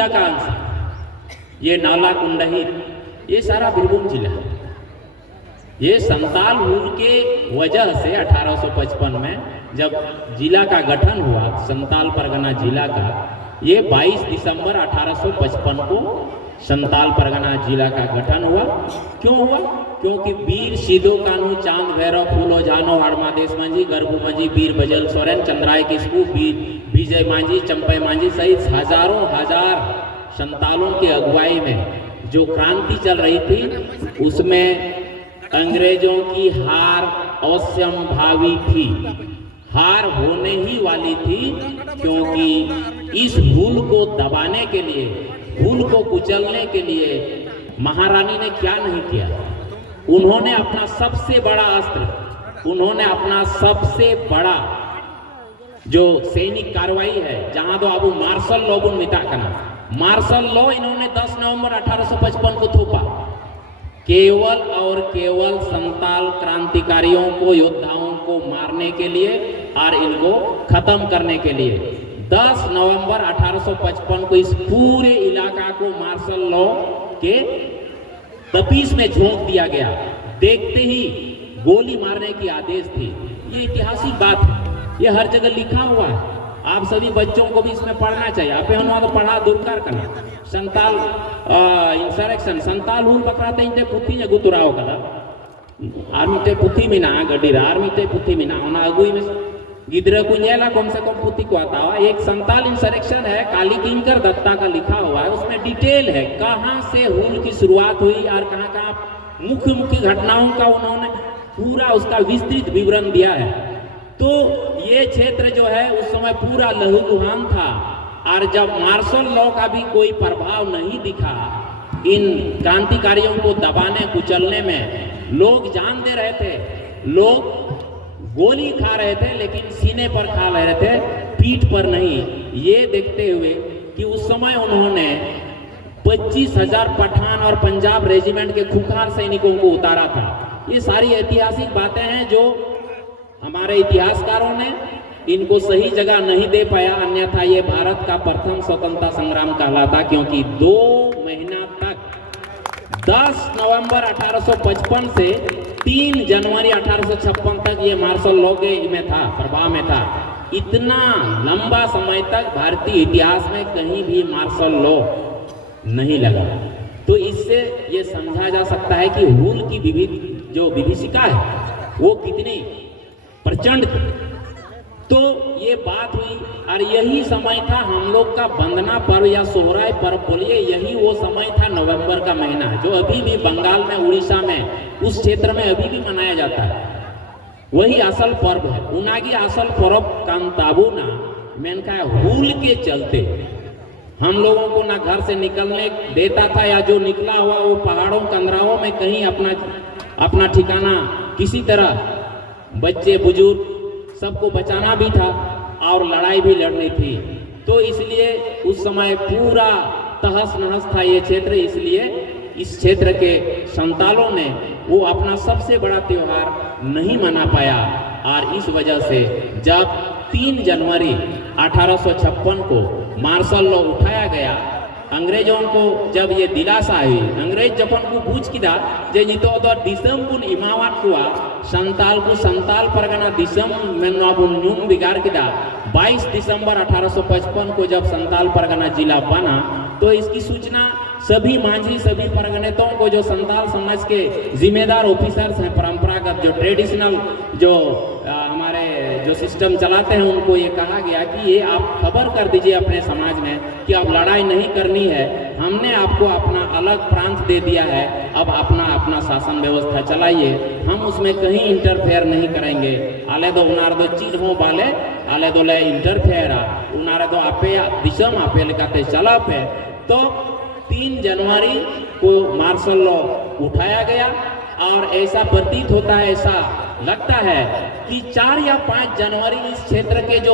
जिला का अंश है। ये नाला कुंडही, ये सारा बीरभूम जिला है। ये संताल हुल के वजह से 1855 में जब जिला का गठन हुआ, संताल परगना जिला का, ये 22 दिसंबर 1855 को संताल परगना जिला का गठन हुआ। क्यों हुआ? क्योंकि वीर सिधो कान्हू, चांद भैरव, फूलो जानो, हाड़मा देश मांझी, गर्भू मांझी, वीर बजल सोरेन, चंद्राय किस्कू, विजय मांझी, चंपई मांझी सहित हजारों हजार संतालों की अगुवाई में जो क्रांति चल रही थी, उसमें अंग्रेजों की हार अवश्यंभावी थी, हार होने ही वाली थी। क्योंकि इस हुल को दबाने के लिए, हुल को कुचलने के लिए महारानी ने क्या नहीं किया। उन्होंने अपना सबसे बड़ा अस्त्र, उन्होंने अपना सबसे बड़ा जो सैनिक कार्रवाई है, जहां तो अब मार्शल लॉ बुन मिटा करना, मार्शल लॉ इन्होंने 10 नवंबर 1855 को थोपा, केवल और केवल संताल क्रांतिकारियों को, योद्धाओं को मारने के लिए और इनको खत्म करने के लिए। 10 नवंबर 1855 को इस पूरे इलाका को मार्शल लॉ के तपीस में झोंक दिया गया। देखते ही गोली मारने की आदेश थी। ये ऐतिहासिक बात है, ये हर जगह लिखा हुआ है। आप सभी बच्चों को भी इसमें पढ़ना चाहिए। आप तो पढ़ा दुर्कार करना संताल इंसरेक्शन संताल हुल बकराते इंटे पुथी ने गुतुराओ कदा आर्मी ते पुथी में ना गडीरा आर्मी ते पुथी में ना होना अगुई में गिद्र को नेला कम से कम पुथी को आता हुआ। एक संताल इंसरेक्शन है, काली किंकर दत्ता का लिखा हुआ है, उसमें डिटेल है कहाँ से हुल की शुरुआत हुई और कहाँ कहाँ मुख्य मुख्य घटनाओं का उन्होंने पूरा उसका विस्तृत विवरण दिया है। तो ये क्षेत्र जो है उस समय पूरा लहूलुहान था, और जब मार्शल लॉ का भी कोई प्रभाव नहीं दिखा इन क्रांतिकारियों को दबाने कुचलने में, लोग जान दे रहे थे, लोग गोली खा रहे थे लेकिन सीने पर खा रहे थे, पीठ पर नहीं। ये देखते हुए कि उस समय उन्होंने 25,000 पठान और पंजाब रेजिमेंट के खुखार सैनिकों को उतारा था। ये सारी ऐतिहासिक बातें हैं जो हमारे इतिहासकारों ने इनको सही जगह नहीं दे पाया, अन्यथा ये भारत का प्रथम स्वतंत्रता संग्राम कहलाता। क्योंकि 2 महीना तक 10 नवंबर 1855 से 3 जनवरी 1856 तक ये मार्शल लॉ के में था, प्रभाव में था। इतना लंबा समय तक भारतीय इतिहास में कहीं भी मार्शल लॉ नहीं लगा। तो इससे ये समझा जा सकता है कि हुल की जो विभीषिका है वो कितनी प्रचंड थी। तो ये बात हुई, और यही समय था हम लोग का वंदना पर्व या सोहराय पर्व बोलिए, यही वो समय था नवंबर का महीना जो अभी भी बंगाल में, उड़ीसा में, उस क्षेत्र में अभी भी मनाया जाता है। वही असल पर्व है। उनागी असल पर्व कांताबूना मेनका हुल के चलते हम लोगों को ना घर से निकलने देता था, या जो निकला हुआ वो पहाड़ों कंदराओं में कहीं अपना ठिकाना किसी तरह, बच्चे बुजुर्ग सबको बचाना भी था और लड़ाई भी लड़नी थी। तो इसलिए उस समय पूरा तहस नहस था ये क्षेत्र। इसलिए इस क्षेत्र के संतालों ने वो अपना सबसे बड़ा त्योहार नहीं मना पाया, और इस वजह से जब 3 जनवरी 1856 को मार्शल लॉ उठाया गया, अंग्रेजों को जब ये दिलासा हुई, अंग्रेज जपन को पूछ किदा जे नितो दो दिसम बुन इमावत हुआ संताल को संताल परगना दिसम मेन्ना बुन न्यूम बिगाड़ किदा 22 दिसंबर 1855 को जब संताल परगना जिला बना, तो इसकी सूचना सभी मांझी, सभी परगनेतों को, जो संताल समाज के जिम्मेदार ऑफिसर्स हैं, परंपरागत जो ट्रेडिशनल जो हमारे जो सिस्टम चलाते हैं, उनको ये कहा गया कि ये आप खबर कर दीजिए अपने समाज में कि अब लड़ाई नहीं करनी है, हमने आपको अपना अलग प्रांत दे दिया है, अब अपना शासन व्यवस्था चलाइए, हम उसमें कहीं इंटरफेयर नहीं करेंगे। आले दो उनार दो चीज हो बाले आले दो ले इंटरफेयर उनारे दो आपे दिशम आपे लगाते चला पे। तो 3 जनवरी को मार्शल लॉ उठाया गया, और ऐसा प्रतीत होता है, ऐसा लगता है कि 4 या 5 जनवरी इस क्षेत्र के जो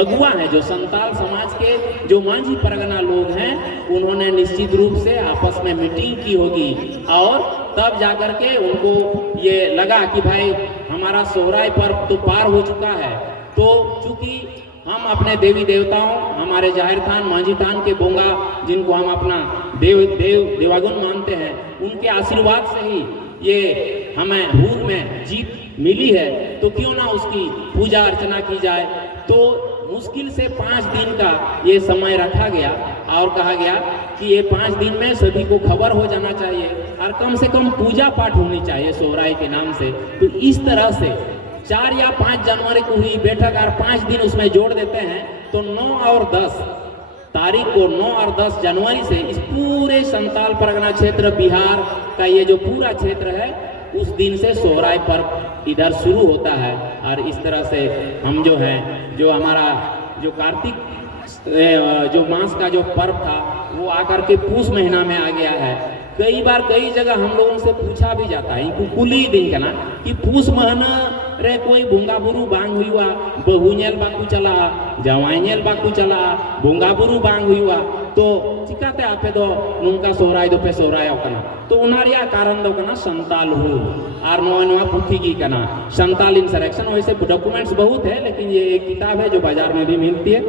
अगुआ हैं, जो संताल समाज के जो मांझी परगना लोग हैं, उन्होंने निश्चित रूप से आपस में मीटिंग की होगी, और तब जाकर के उनको ये लगा कि भाई हमारा सोहराय पर्व तो पार हो चुका है। तो चूंकि हम अपने देवी देवताओं, हमारे जाहिर थान मांझी थान के बोंगा, जिनको हम अपना देवागुण मानते हैं, उनके आशीर्वाद से ही ये हमें हूर में जीत मिली है, तो क्यों ना उसकी पूजा अर्चना की जाए। तो मुश्किल से 5 दिन का ये समय रखा गया और कहा गया कि ये 5 दिन में सभी को खबर हो जाना चाहिए और कम से कम पूजा पाठ होनी चाहिए सोहराय के नाम से। तो इस तरह से 4 या 5 जनवरी को हुई बैठक और 5 दिन उसमें जोड़ देते हैं, तो 9 और 10 तारीख को 9 और 10 जनवरी से इस पूरे संताल परगना क्षेत्र बिहार का ये जो पूरा क्षेत्र है, उस दिन से सोहराय पर्व इधर शुरू होता है। और इस तरह से हम जो है, जो हमारा जो कार्तिक जो मास का जो पर्व था वो आकर के पूस महीना में आ गया है। कई बार कई जगह हम लोगों से पूछा भी जाता है कुली दिन का ना कि पूस महीना रे कोई भूंगा बुरु बांग हुआ, बहुनेल बाकू चला, जवाइनेल बाकू चला, भूंगा बुरु बांग हुआ, तो चिकाते आपे दो नुंका सोहराय दो पे सोहराय कना, तो उनारिया कारण दो कना संताल हूँ और नवा पुथी की कना संताल इंसरेक्शन। वैसे डॉक्यूमेंट्स बहुत है, लेकिन ये एक किताब है जो बाजार में भी मिलती है।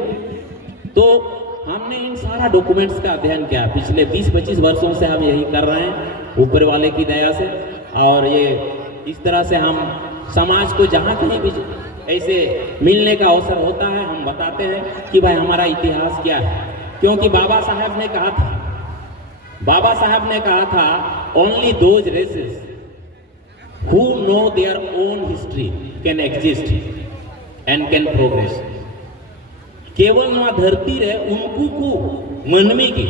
तो हमने इन सारा डॉक्यूमेंट्स का अध्ययन किया, पिछले 20-25 वर्षों से हम यही कर रहे हैं ऊपर वाले की दया से। और ये इस तरह से हम समाज को जहाँ कहीं भी ऐसे मिलने का अवसर होता है, हम बताते हैं कि भाई हमारा इतिहास क्या है। क्योंकि बाबा साहब ने कहा था only those races who know their own history can exist and can progress. केवल नवा धरती रे उनको को मनमी की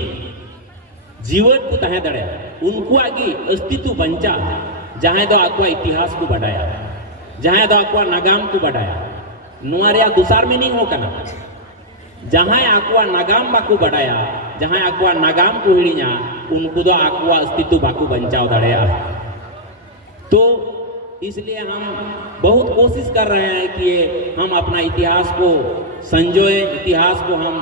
जीवन को तहे दड़े, उनको आगे अस्तित्व बंचा जहां दो आकुआ इतिहास को बढ़ाया, जहां दो आकुआ नागाम को बढ़ाया। नुआरिया दुसार में नहीं हो कना, जहां आकुआ नागाम बाकू बढ़ाया, जहां आकुआ नागाम को हिड़िया, उनको दो आकुआ अस्तित्व बाकू बंचाव दड़ेया। तो इसलिए हम बहुत कोशिश कर रहे हैं कि हम अपना इतिहास को संजोए, इतिहास को हम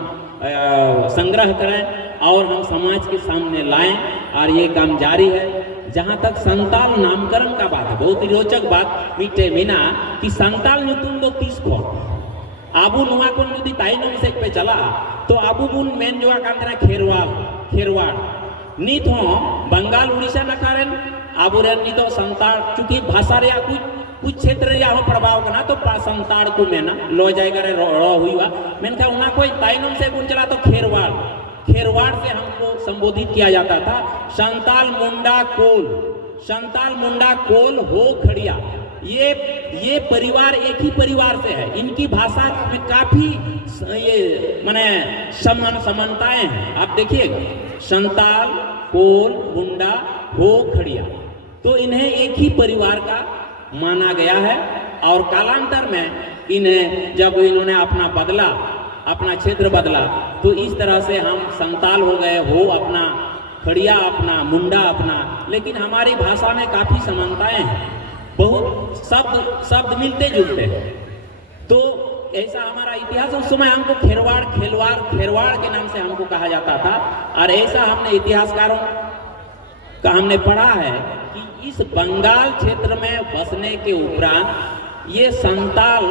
संग्रह करें और हम समाज के सामने लाएं। और ये काम जारी है। जहाँ तक संताल नामकरण का बात है, बहुत ही रोचक बात मीठे मीना कि संताल नुतुन दो 30 को आबू नुआ को यदि ताइनों से पे चला तो आबू बुन मेन जो कांदरा खेरवाड़ नीत हो बंगाल उड़ीसा नकारेन आबू रेन नी तो संताल, चूंकि भाषा रे कुछ क्षेत्र रे हो प्रभाव करना तो संताल को मेना लो जाएगा रे रो हुआ मेनका उना कोई ताइनों से गुण चला तो खेरवाड़ से हमको संबोधित किया जाता था। संताल मुंडा कोल हो खड़िया, ये परिवार एक ही परिवार से है। इनकी भाषा में काफी ये माने समानताएं हैं। आप देखिएगा संताल, कोल, मुंडा, हो खड़िया, तो इन्हें एक ही परिवार का माना गया है। और कालांतर में इन्हें जब इन्होंने अपना क्षेत्र बदला तो इस तरह से हम संताल हो गए, हो अपना, खड़िया अपना, मुंडा अपना। लेकिन हमारी भाषा में काफी समानताएं हैं, बहुत शब्द मिलते जुलते हैं। तो ऐसा हमारा इतिहास, उस समय हमको खेरवाड़ के नाम से हमको कहा जाता था। और ऐसा हमने इतिहासकारों का हमने पढ़ा है कि इस बंगाल क्षेत्र में बसने के उपरांत ये सांवताल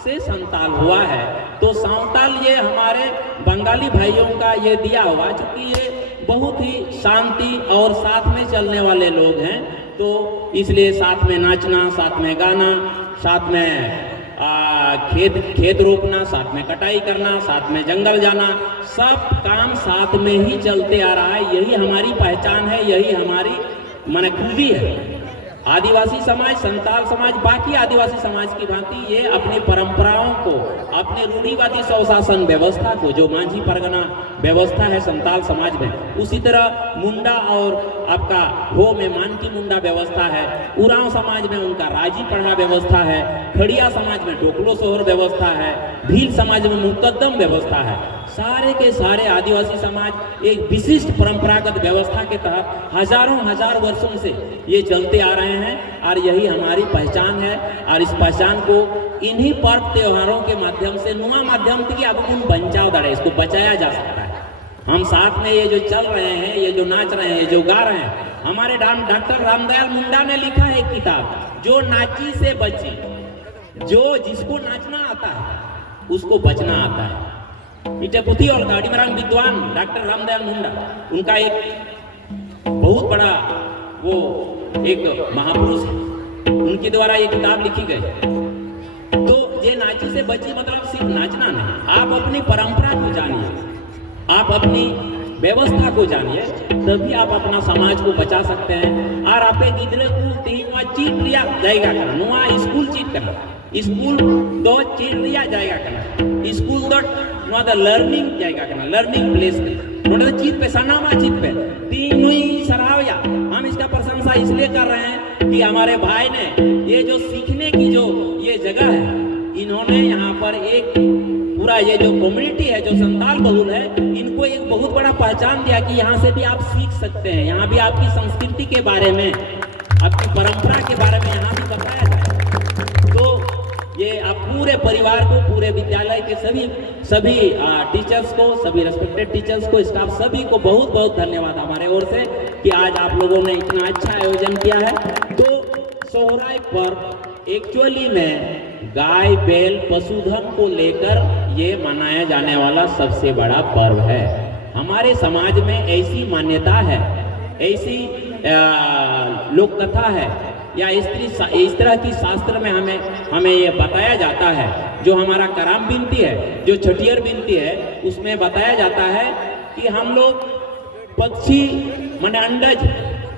से संताल हुआ है। तो सांवताल ये हमारे बंगाली भाइयों का ये दिया हुआ, क्योंकि ये बहुत ही शांति और साथ में चलने वाले लोग हैं। तो इसलिए साथ में नाचना, साथ में गाना, साथ में खेत रोपना, साथ में कटाई करना, साथ में जंगल जाना, सब काम साथ में ही चलते आ रहा है। यही हमारी पहचान है, यही हमारी माने खूबी है। आदिवासी समाज, संताल समाज, बाकी आदिवासी समाज की भांति ये अपनी परंपराओं को, अपने रूढ़िवादी स्वशासन व्यवस्था को, जो मांझी परगना व्यवस्था है संताल समाज में, उसी तरह मुंडा और आपका हो में मानकी मुंडा व्यवस्था है, उरांव समाज में उनका राजी पढ़ा व्यवस्था है, खड़िया समाज में डोकलो सोहर व्यवस्था है, भील समाज में मुकद्दम व्यवस्था है। सारे के सारे आदिवासी समाज एक विशिष्ट परंपरागत व्यवस्था के तहत हजार वर्षों से ये चलते आ रहे हैं। और यही हमारी पहचान है। और इस पहचान को इन्हीं पर्व त्योहारों के माध्यम से, नुआ माध्यम की अब उन बचाव दड़े, इसको बचाया जा सकता है। हम साथ में ये जो चल रहे हैं, ये जो नाच रहे हैं, ये जो गा रहे हैं, हमारे डॉक्टर रामदयाल मुंडा ने लिखा है किताब, जो नाची से बची। जो जिसको नाचना आता है उसको बचना आता है। इटेपुथी और गाड़ीमरांग विद्वान डॉक्टर रामदयाल मुंडा, उनका एक बहुत बड़ा वो एक महापुरुष है, उनके द्वारा ये किताब लिखी गई। तो ये नाची से बची मतलब सिर्फ नाचना नहीं, आप अपनी परंपरा को जानिए, आप अपनी व्यवस्था को जानिए, तभी आप अपना समाज को बचा सकते हैं। और आपे गिदरे को तीनवा चीट लिया जाएगा करना, नुआ स्कूल चीट करना, स्कूल दो चीट लिया जाएगा करना, स्कूल दो नुआ द लर्निंग जाएगा करना, लर्निंग प्लेस नोडा चीट पे सनामा चीट पे तीन हुई सराहया। हम इसका प्रशंसा इसलिए कर रहे हैं कि हमारे भाई ने ये जो सीखने की जो ये जगह है, इन्होंने यहाँ पर एक पूरा ये जो कम्युनिटी है जो संताल बहुल है, इनको एक बहुत बड़ा पहचान दिया कि यहाँ से भी आप सीख सकते हैं, यहाँ भी आपकी संस्कृति के बारे में, आपकी परंपरा के बारे में यहाँ भी बताया जाए। तो ये आप पूरे परिवार को, पूरे विद्यालय के सभी टीचर्स को, सभी रेस्पेक्टेड टीचर्स को, स्टाफ सभी को बहुत बहुत धन्यवाद हमारे ओर से कि आज आप लोगों ने इतना अच्छा आयोजन किया है। तो सोहराय पर्व एक्चुअली में गाय बैल पशुधन को लेकर ये मनाया जाने वाला सबसे बड़ा पर्व है। हमारे समाज में ऐसी मान्यता है, ऐसी लोक कथा है या इस तरह की शास्त्र में हमें ये बताया जाता है। जो हमारा कराम बिनती है, जो छठियर बिनती है, उसमें बताया जाता है कि हम लोग पक्षी माने अंडज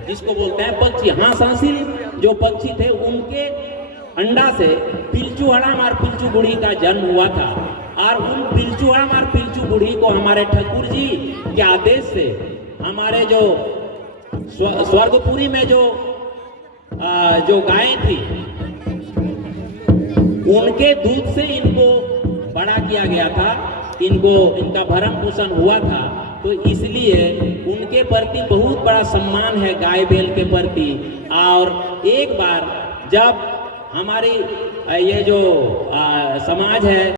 जिसको बोलते हैं पक्षी, हाँ सांसिल जो पक्षी थे उनके अंडा से पिलचू हड़ाम और पिलचू बूढ़ी का जन्म हुआ था। और उन पिलचू हड़ाम और पिलचू बूढ़ी को हमारे ठाकुर जी के आदेश से हमारे जो स्वर्गपुरी में जो गायें थी उनके दूध से इनको बड़ा किया गया था, इनका भरण पोषण हुआ था। तो इसलिए उनके प्रति बहुत बड़ा सम्मान है गाय बैल के प्रति। और एक बार जब हमारी ये जो समाज है